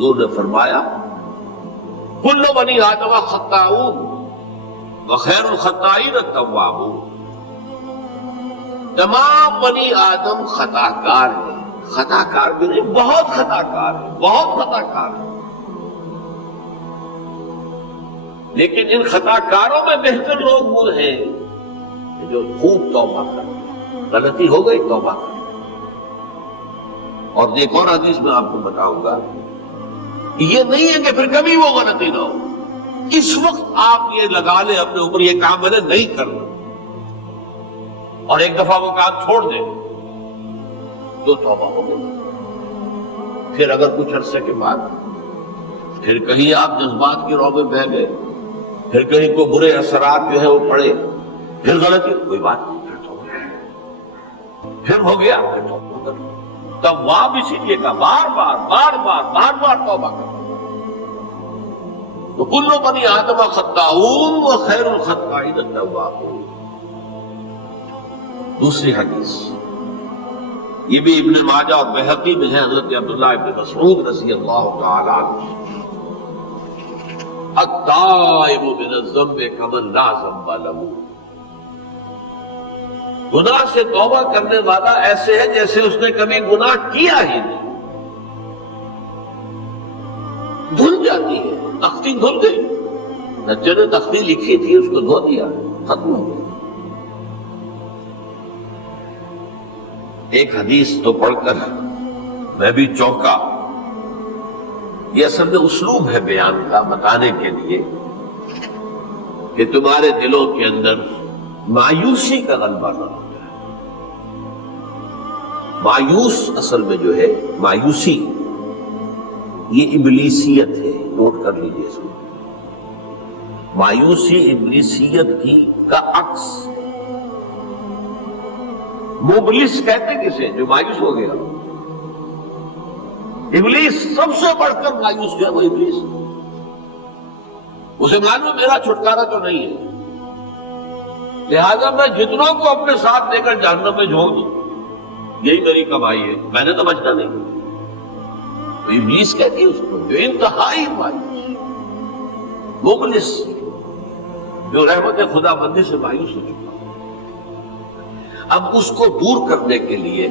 حضور نے فرمایا کل بنی آدم خطاؤن وخیر الخطائین التوابون، تمام بنی آدم خطا کار ہیں، خطا کار بھی نہیں، بہت خطا کار ہیں، بہت خطا کار ہیں، لیکن ان خطا کاروں میں بہتر لوگ وہ ہیں جو خوب توبہ کرتے، غلطی ہو گئی توبہ کرتے۔ اور ایک اور حدیث میں آپ کو بتاؤں گا، یہ نہیں ہے کہ پھر کبھی وہ غلطی نہ ہو، اس وقت آپ یہ لگا لیں اپنے اوپر یہ کام میں نے نہیں کرنا، اور ایک دفعہ وہ کام چھوڑ دیں تو توبہ ہو گئی۔ پھر اگر کچھ عرصے کے بعد پھر کہیں آپ جذبات کی رو میں بہہ گئے، پھر کہیں کوئی برے اثرات جو ہے وہ پڑے، پھر غلطی، کوئی بات نہیں، پھر توبہ، پھر ہو گیا، پھر توبہ کر، تب وہاں اسی لیے کا بار بار توبہ کر۔ تو کل بنی آدم خطاؤن وخیر الخطائین التوابون۔ دوسری حدیث یہ بھی ابن ماجہ اور بہقی میں ہے، حضرت عبداللہ ابن مسعود رضی اللہ تعالی عنہ، التائب من الذنب کمن لا ذنب لہ، گناہ سے توبہ کرنے والا ایسے ہے جیسے اس نے کبھی گناہ کیا ہی نہیں، دھل جاتی ہے، تختی دھل گئی، بچے نے تختی لکھی تھی اس کو دھو دیا، ختم ہو گیا۔ ایک حدیث تو پڑھ کر میں بھی چونکا، یہ اصل میں اسلوب ہے بیان کا، بتانے کے لیے کہ تمہارے دلوں کے اندر مایوسی کا غلبہ نہ ہو جائے۔ مایوس اصل میں جو ہے مایوسی، یہ ابلیسیت ہے، نوٹ کر لیجیے اس کو۔ مایوسی ابلیسیت کی کا عکس، مبلس کہتے کسے جو مایوس ہو گیا، ابلیس سب سے بڑھ کر مایوس جو ہے وہ ابلیس، اسے معلوم میرا چھٹکارا تو نہیں ہے، لہذا میں جتنوں کو اپنے ساتھ لے کر جہنم میں جھونک دوں، یہی میری کمائی ہے، میں نے تو بچنا نہیں۔ تو ابلیس کہتی ہے اس کو جو انتہائی مایوس، مبلس، جو رحمت خدا بندی سے مایوس ہو چکا۔ اب اس کو دور کرنے کے لیے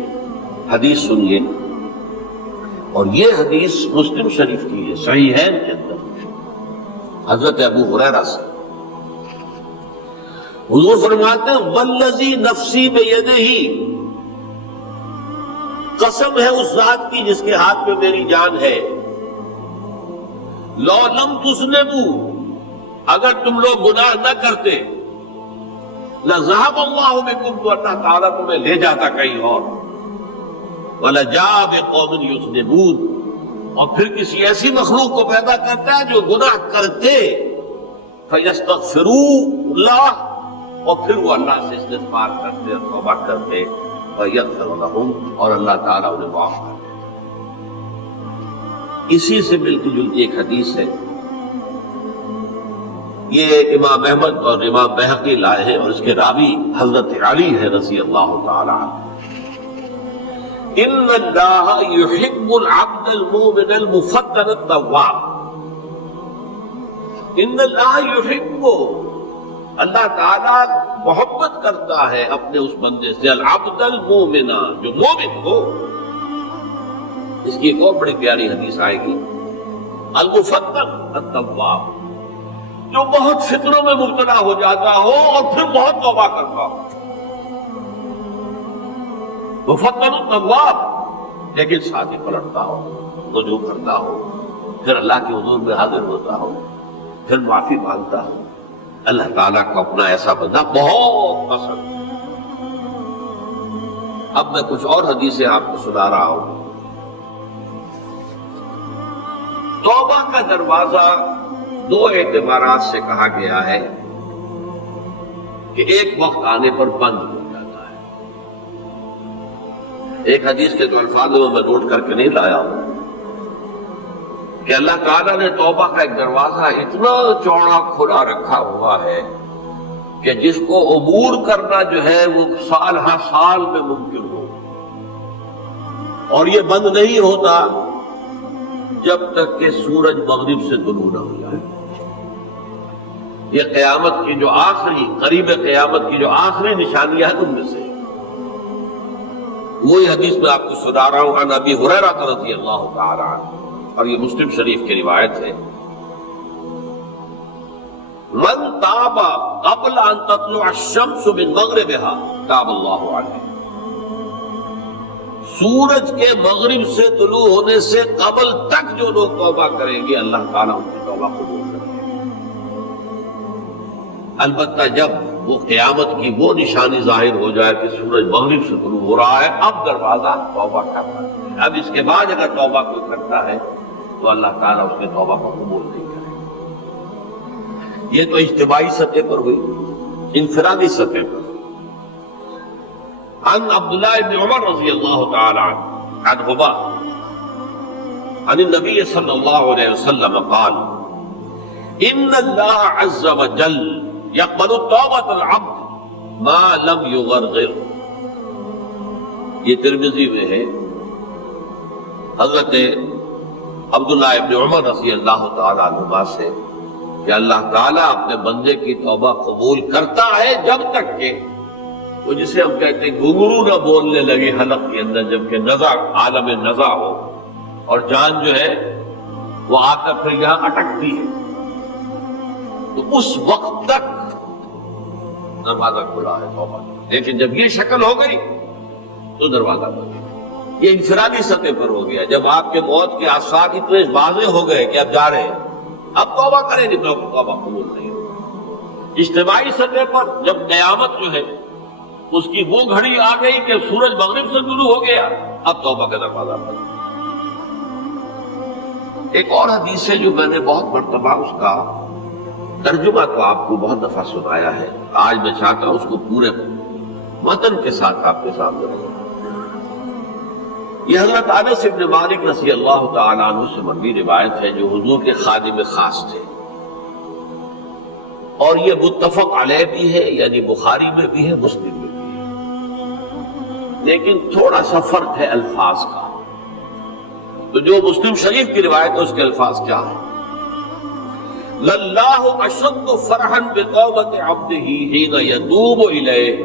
حدیث سنیے، اور یہ حدیث مسلم شریف کی ہے، صحیحین کے اندر، حضرت ابو ہریرہ سے حضور فرماتے ہیں والذی نفسی بیدہ، قسم ہے اس ذات کی جس کے ہاتھ میں میری جان ہے، لو لم تذنبوا، اگر تم لوگ گناہ نہ کرتے، لذهب اللہ بکم، تو اللہ تعالیٰ تمہیں لے جاتا کہیں اور، وَلَجَاءَ بِقَوْمٍ يُذْنِبُونَ، اور پھر کسی ایسی مخلوق کو پیدا کرتا ہے جو گناہ کرتے، فَيَسْتَغْفِرُوا اللَّهَ، اور پھر وہ اللہ سے استغفار کرتے اور توبہ کرتے، وَيَغْفِرُ لَهُمْ، اور اللہ تعالیٰ انہیں معاف کرتے۔ اسی سے ملتی جلتی ایک حدیث ہے، یہ امام احمد اور امام بہقی لائے ہیں، اور اس کے راوی حضرت علی ہے رضی اللہ تعالی عنہ۔ ان اللہ یحب العبد المؤمن المفتن التواب، ان اللہ یحب، اللہ تعالیٰ محبت کرتا ہے اپنے اس بندے سے، العبد المؤمن، جو مومن ہو۔ اس کی ایک اور بڑی پیاری حدیث آئے گی، المفتن التواب، جو بہت فطروں میں مبتلا ہو جاتا ہو اور پھر بہت توبہ کرتا ہو، مفتن التواب، لیکن ساتھ ہی پلٹتا ہو، رجوع کرتا ہو، پھر اللہ کے حضور میں حاضر ہوتا ہو، پھر معافی مانگتا ہو۔ اللہ تعالیٰ کو اپنا ایسا بندہ بہت پسند۔ اب میں کچھ اور حدیثیں آپ کو سنا رہا ہوں۔ توبہ کا دروازہ دو اعتبارات سے کہا گیا ہے کہ ایک وقت آنے پر بند ہو جاتا ہے۔ ایک حدیث کے جو الفاظوں میں نوٹ کر کے نہیں لایا ہوں کہ اللہ تعالیٰ نے توبہ کا ایک دروازہ اتنا چوڑا کھلا رکھا ہوا ہے کہ جس کو عبور کرنا جو ہے وہ سال ہر سال میں ممکن ہو، اور یہ بند نہیں ہوتا جب تک کہ سورج مغرب سے طلوع نہ ہو جائے. یہ قیامت کی جو آخری قریب قیامت کی جو آخری نشانیاں ہیں ان میں سے وہی حدیث میں آپ کو سنا رہا ہوں. عن ابی ہریرہ رضی اللہ تعالی عنہ، اور یہ مسلم شریف کی روایت ہے، من تاب قبل ان تطلع الشمس من مغربها تاب اللہ علیہ. سورج کے مغرب سے طلوع ہونے سے قبل تک جو لوگ توبہ کریں گے اللہ تعالیٰ ان کی توبہ قبول کریں گے. البتہ جب وہ قیامت کی وہ نشانی ظاہر ہو جائے کہ سورج مغرب سے طلوع ہو رہا ہے، اب دروازہ توبہ کرنا ہے. اب اس کے بعد اگر توبہ کوئی کرتا ہے تو اللہ تعالیٰ اس کے توبہ کو قبول نہیں کرے. یہ تو اجتماعی سطح پر ہوئی. انفرادی سطح پر عن عبداللہ بن عمر رضی اللہ تعالی عنہما عن النبی صلی اللہ علیہ وسلم قال ان اللہ عز وجل يقبل توبۃ العبد ما لم يغرغر. یہ ترمذی میں ہے. حضرت عبداللہ ابن عمر رضی اللہ تعالی عنہما سے کہ اللہ تعالیٰ اپنے بندے کی توبہ قبول کرتا ہے جب تک کہ وہ جسے ہم کہتے ہیں گھنگرو نہ بولنے لگے حلق کے اندر، جبکہ نزع عالم نزع ہو اور جان جو ہے وہ آ کر پھر یہاں اٹکتی ہے، تو اس وقت تک دروازہ کھلا ہے توبہ. لیکن جب یہ شکل ہو گئی تو دروازہ بند. یہ انفرادی سطح پر ہو گیا. جب آپ کے موت کے آثار اتنے واضح ہو گئے کہ اب جا رہے ہیں، اب توبہ کریں گے تو توبہ قبول نہیں ہوگی. اجتماعی سطح پر جب قیامت جو ہے اس کی وہ گھڑی آ گئی کہ سورج مغرب سے طلوع ہو گیا، اب توبہ کا دروازہ بند. ایک اور حدیث ہے جو میں نے بہت مرتبہ اس کا ترجمہ تو آپ کو بہت دفعہ سنایا ہے. آج میں چاہتا ہوں اس کو پورے متن کے ساتھ آپ کے سامنے رکھوں. یہ حضرت انس بن مالک رضی اللہ تعالی عنہ سے مروی روایت ہے جو حضور کے خادم خاص تھے، اور یہ متفق علیہ بھی ہے، یعنی بخاری میں بھی ہے، مسلم میں بھی ہے، لیکن تھوڑا سا فرق ہے الفاظ کا. تو جو مسلم شریف کی روایت ہے اس کے الفاظ کیا ہے؟ للہ اشد فرحا بتوبۃ عبدہ حین یتوب الیہ.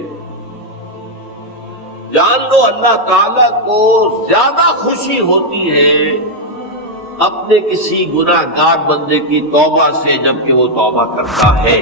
جان لو اللہ تعالیٰ کو زیادہ خوشی ہوتی ہے اپنے کسی گناہ گار بندے کی توبہ سے جبکہ وہ توبہ کرتا ہے.